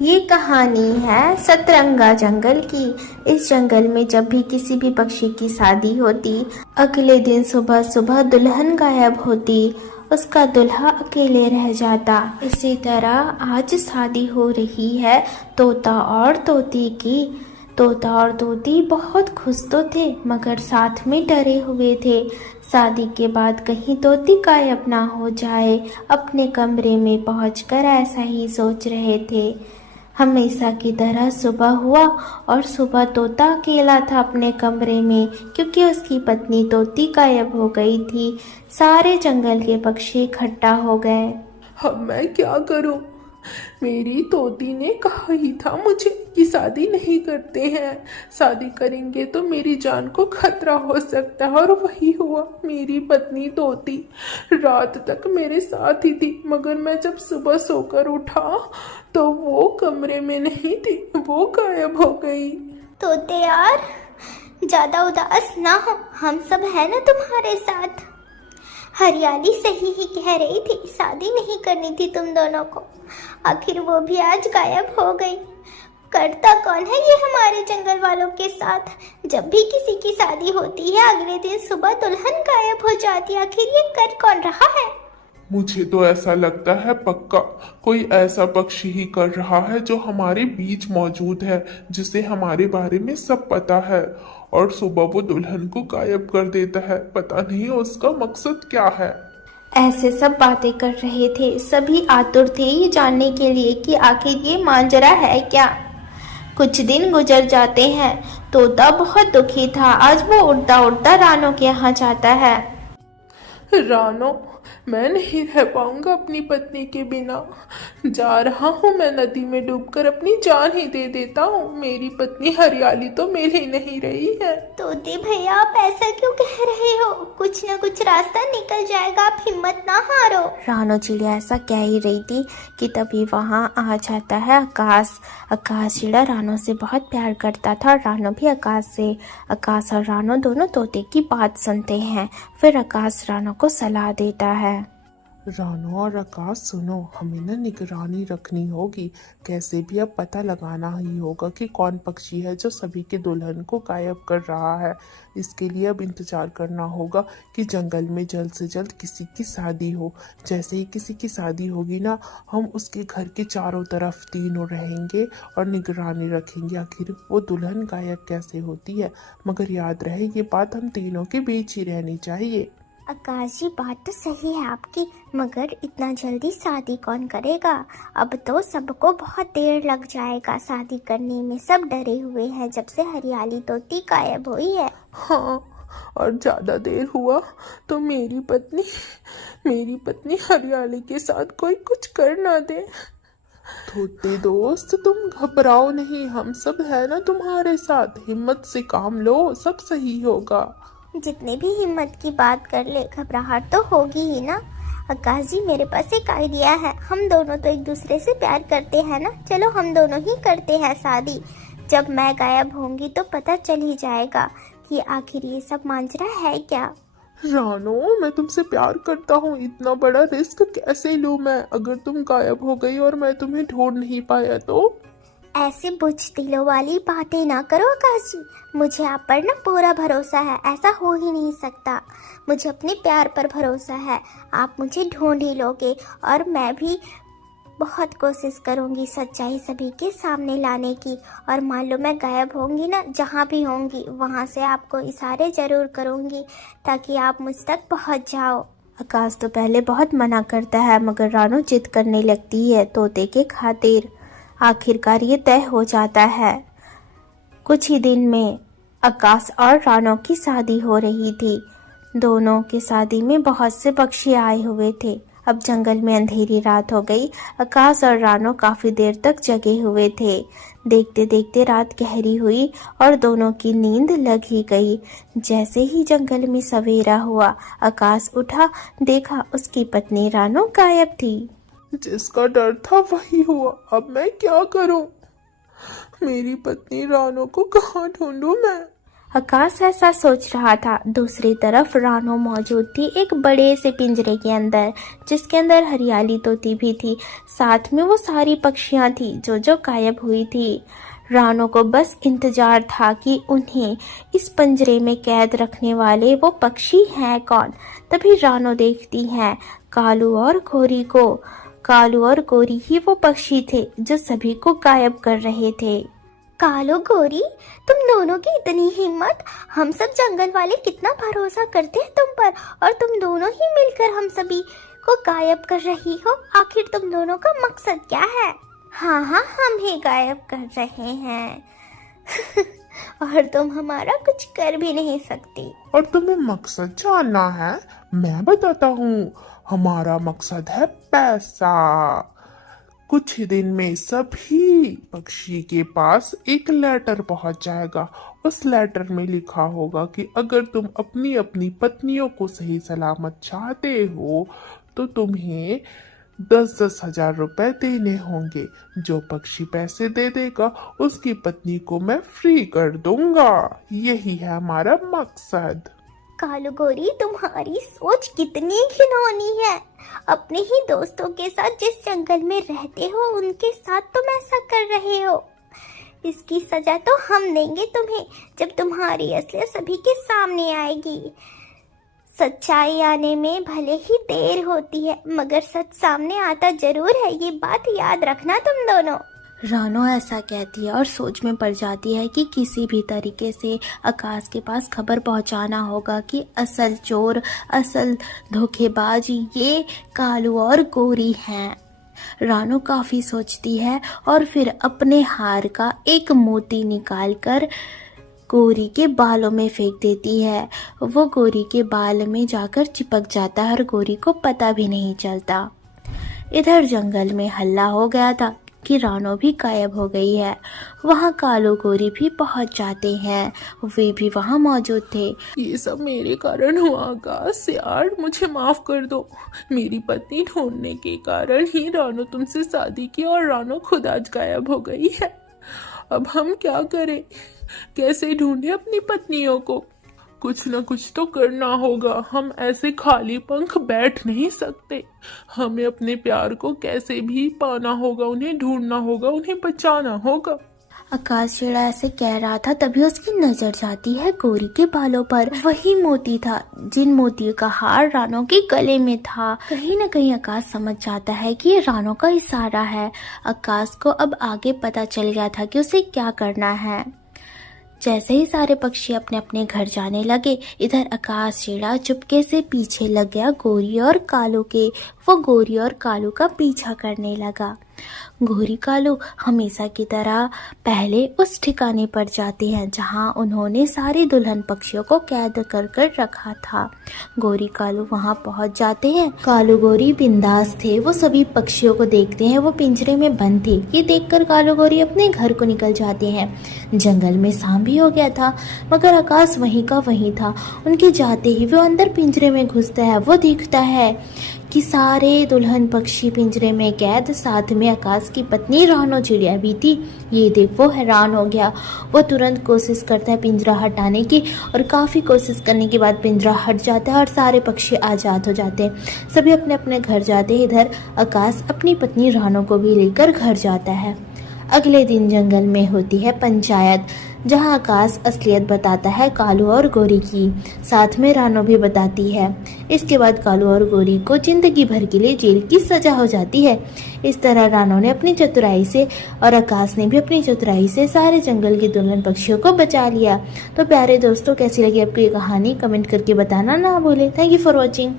ये कहानी है सतरंगा जंगल की। इस जंगल में जब भी किसी भी पक्षी की शादी होती, अगले दिन सुबह सुबह दुल्हन गायब होती, उसका दूल्हा अकेले रह जाता। इसी तरह आज शादी हो रही है तोता और तोती की। तोता और तोती बहुत खुश तो थे मगर साथ में डरे हुए थे। शादी के बाद कहीं तोती गायब ना हो जाए। अपने कमरे में पहुंचकर ऐसा ही सोच रहे थे। हमेशा की तरह सुबह हुआ और सुबह तोता अकेला था अपने कमरे में, क्योंकि उसकी पत्नी तोती गायब हो गई थी। सारे जंगल के पक्षी इकट्ठा हो गए। अब मैं क्या करूं? मेरी तोती ने कहा ही था मुझे कि शादी नहीं करते हैं। शादी करेंगे तो मेरी जान को खतरा हो सकता है, और वही हुआ। मेरी पत्नी तोती रात तक मेरे साथ ही थी, मगर मैं जब सुबह सोकर उठा तो वो कमरे में नहीं थी, वो गायब हो गई। तोते यार, ज्यादा उदास ना हो, हम सब है ना तुम्हारे साथ। हरियाली सही ही कह रही थी, शादी नहीं करनी थी तुम दोनों को, आखिर वो भी आज गायब हो गई। करता कौन है ये हमारे जंगल वालों के साथ? जब भी किसी की शादी होती है अगले दिन सुबह दुल्हन गायब हो जाती है। आखिर ये कर कौन रहा है? मुझे तो ऐसा लगता है पक्का कोई ऐसा पक्षी ही कर रहा है जो हमारे बीच मौजूद है, जिसे हमारे बारे में सब पता है, और सुबह वो दुल्हन को गायब कर देता है। पता नहीं उसका मकसद क्या है। ऐसे सब बातें कर रहे थे। सभी आतुर थे ये जानने के लिए कि आखिर ये मांजरा है क्या। कुछ दिन गुजर जाते हैं। तोता बहुत दुखी था। आज वो उड़ता उड़ता रानो के यहाँ जाता है। रानो, मैं नहीं रह पाऊंगा अपनी पत्नी के बिना। जा रहा हूँ मैं नदी में डूबकर अपनी जान ही दे देता हूँ। मेरी पत्नी हरियाली तो मिल ही नहीं रही है। तोते भैया, आप ऐसा क्यों कह रहे हो? कुछ न कुछ रास्ता निकल जाएगा, आप हिम्मत ना हारो। रानो चिड़िया ऐसा कह ही रही थी कि तभी वहाँ आ जाता है आकाश। आकाश चिड़ा रानो से बहुत प्यार करता था और रानो भी आकाश से। आकाश और रानो दोनों तोते की बात सुनते हैं। फिर आकाश रानो को सलाह देता है। रानो और आकाश सुनो, हमें ना निगरानी रखनी होगी। कैसे भी अब पता लगाना ही होगा कि कौन पक्षी है जो सभी के दुल्हन को गायब कर रहा है। इसके लिए अब इंतजार करना होगा कि जंगल में जल्द से जल्द किसी की शादी हो। जैसे ही किसी की शादी होगी ना, हम उसके घर के चारों तरफ तीनों रहेंगे और निगरानी रखेंगे आखिर वो दुल्हन गायब कैसे होती है। मगर याद रहे ये बात हम तीनों के बीच ही रहनी चाहिए। आकाश जी, बात तो सही है आपकी, मगर इतना जल्दी शादी कौन करेगा? अब तो सबको बहुत देर लग जाएगा शादी करने में। सब डरे हुए हैं जब से हरियाली तोती गायब हुई है। हाँ, और ज्यादा देर हुआ तो मेरी पत्नी हरियाली के साथ कोई कुछ कर ना दे। तोते दोस्त, तुम घबराओ नहीं, हम सब है ना तुम्हारे साथ। हिम्मत से काम लो, सब सही होगा। जितने भी हिम्मत की बात कर ले, घबराहट तो होगी ही ना। आकाश जी, मेरे पास एक आइडिया है। हम दोनों तो एक दूसरे से प्यार करते हैं ना, चलो हम दोनों ही करते हैं शादी। जब मैं गायब होंगी तो पता चल ही जाएगा कि आखिर ये सब मांजरा है क्या। रानो, मैं तुमसे प्यार करता हूँ, इतना बड़ा रिस्क कैसे लूँ मैं? अगर तुम गायब हो गई और मैं तुम्हें ढूंढ नहीं पाया तो? ऐसे बुझदिलों वाली बातें ना करो आकाश जी। मुझे आप पर ना पूरा भरोसा है, ऐसा हो ही नहीं सकता। मुझे अपने प्यार पर भरोसा है, आप मुझे ढूंढ ही लोगे। और मैं भी बहुत कोशिश करूंगी सच्चाई सभी के सामने लाने की। और मान लो मैं गायब होंगी ना, जहाँ भी होंगी वहाँ से आपको इशारे जरूर करूंगी ताकि आप मुझ तक पहुँच जाओ। आकाश तो पहले बहुत मना करता है मगर रानो जिद करने लगती है तोते के खातिर। आखिरकार ये तय हो जाता है। कुछ ही दिन में आकाश और रानो की शादी हो रही थी। दोनों की शादी में बहुत से पक्षी आए हुए थे। अब जंगल में अंधेरी रात हो गई। आकाश और रानो काफी देर तक जगे हुए थे। देखते देखते रात गहरी हुई और दोनों की नींद लग ही गई। जैसे ही जंगल में सवेरा हुआ, आकाश उठा, देखा उसकी पत्नी रानो गायब थी। जिसका डर था वही हुआ। अब मैं क्या करूं? मेरी पत्नी रानो को कहाँ ढूंढूं मैं? आकाश ऐसा सोच रहा था। दूसरी तरफ रानो मौजूद थी एक बड़े से पिंजरे के अंदर, जिसके अंदर हरियाली तोती भी थी। साथ में वो सारी पक्षियां थी जो गायब हुई थी। रानो को बस इंतजार था कि उन्हें इस पिंजरे में कैद रखने वाले वो पक्षी हैं कौन। तभी रानो देखती है कालू और गोरी को। कालू और गोरी ही वो पक्षी थे जो सभी को गायब कर रहे थे। कालो गोरी, तुम दोनों की इतनी हिम्मत! हम सब जंगल वाले कितना भरोसा करते हैं तुम पर, और तुम दोनों ही मिलकर हम सभी को गायब कर रही हो। आखिर तुम दोनों का मकसद क्या है? हाँ, हम ही गायब कर रहे हैं और तुम हमारा कुछ कर भी नहीं सकती। और तुम्हें मकसद जानना है? मैं बताता हूँ। हमारा मकसद है पैसा। कुछ ही दिन में सभी पक्षी के पास एक लेटर पहुंच जाएगा। उस लेटर में लिखा होगा कि अगर तुम अपनी अपनी पत्नियों को सही सलामत चाहते हो तो तुम्हें 10-10 हजार रुपए देने होंगे। जो पक्षी पैसे दे देगा उसकी पत्नी को मैं फ्री कर दूंगा। यही है हमारा मकसद। कालू गोरी, तुम्हारी सोच कितनी घिनौनी है। अपने ही दोस्तों के साथ जिस जंगल में रहते हो उनके साथ तुम ऐसा कर रहे हो। इसकी सजा तो हम देंगे तुम्हें जब तुम्हारी असलियत सभी के सामने आएगी। सच्चाई आने में भले ही देर होती है मगर सच सामने आता जरूर है, ये बात याद रखना तुम दोनों। रानो ऐसा कहती है और सोच में पड़ जाती है कि किसी भी तरीके से आकाश के पास खबर पहुंचाना होगा कि असल चोर, असल धोखेबाज ये कालू और गोरी हैं। रानो काफी सोचती है और फिर अपने हार का एक मोती निकालकर गोरी के बालों में फेंक देती है। वो गोरी के बाल में जाकर चिपक जाता है और गोरी को पता भी नहीं चलता। इधर जंगल में हल्ला हो गया था कि रानो भी गायब हो गई है। वहाँ कालू गोरी भी पहुँच जाते हैं। वे भी वहाँ मौजूद थे। ये सब मेरे कारण हुआ आकाश यार, मुझे माफ कर दो। मेरी पत्नी ढूंढने के कारण ही रानो तुमसे शादी की और रानो खुद आज गायब हो गई है। अब हम क्या करें? कैसे ढूंढे अपनी पत्नियों को? कुछ न कुछ तो करना होगा। हम ऐसे खाली पंख बैठ नहीं सकते। हमें अपने प्यार को कैसे भी पाना होगा, उन्हें ढूंढना होगा, उन्हें बचाना होगा। आकाश चिड़ा ऐसे कह रहा था तभी उसकी नजर जाती है गोरी के बालों पर। वही मोती था जिन मोतियों का हार रानो के गले में था। कहीं न कहीं आकाश समझ जाता है कि ये रानो का इशारा है। आकाश को अब आगे पता चल गया था कि उसे क्या करना है। जैसे ही सारे पक्षी अपने अपने घर जाने लगे, इधर आकाश चिड़ा चुपके से पीछे लग गया गोरी और कालू के। वो गोरी और कालू का पीछा करने लगा। गोरी कालू हमेशा की तरह पहले उस ठिकाने पर जाते हैं जहां उन्होंने सारी दुल्हन पक्षियों को कैद कर कर रखा था। गोरी कालू वहां पहुंच जाते हैं। कालू गोरी बिंदास थे। वो सभी पक्षियों को देखते हैं। वो पिंजरे में बंद थे। ये देखकर कालू गोरी अपने घर को निकल जाते हैं। जंगल में शाम भी हो गया था मगर आकाश वहीं का वहीं था। उनके जाते ही वो अंदर पिंजरे में घुसता है। वो देखता है कि सारे दुल्हन पक्षी पिंजरे में कैद, साथ में आकाश की पत्नी रानो चिड़िया भी थी। ये देख वो हैरान हो गया। वो तुरंत कोशिश करता है पिंजरा हटाने की और काफ़ी कोशिश करने के बाद पिंजरा हट जाता है और सारे पक्षी आज़ाद हो जाते हैं। सभी अपने अपने घर जाते हैं। इधर आकाश अपनी पत्नी रानो को भी लेकर घर जाता है। अगले दिन जंगल में होती है पंचायत, जहां आकाश असलियत बताता है कालू और गोरी की। साथ में रानो भी बताती है। इसके बाद कालू और गोरी को जिंदगी भर के लिए जेल की सजा हो जाती है। इस तरह रानो ने अपनी चतुराई से और आकाश ने भी अपनी चतुराई से सारे जंगल के दुल्हन पक्षियों को बचा लिया। तो प्यारे दोस्तों, कैसी लगी आपको ये कहानी कमेंट करके बताना ना भूलें। Thank you for watching.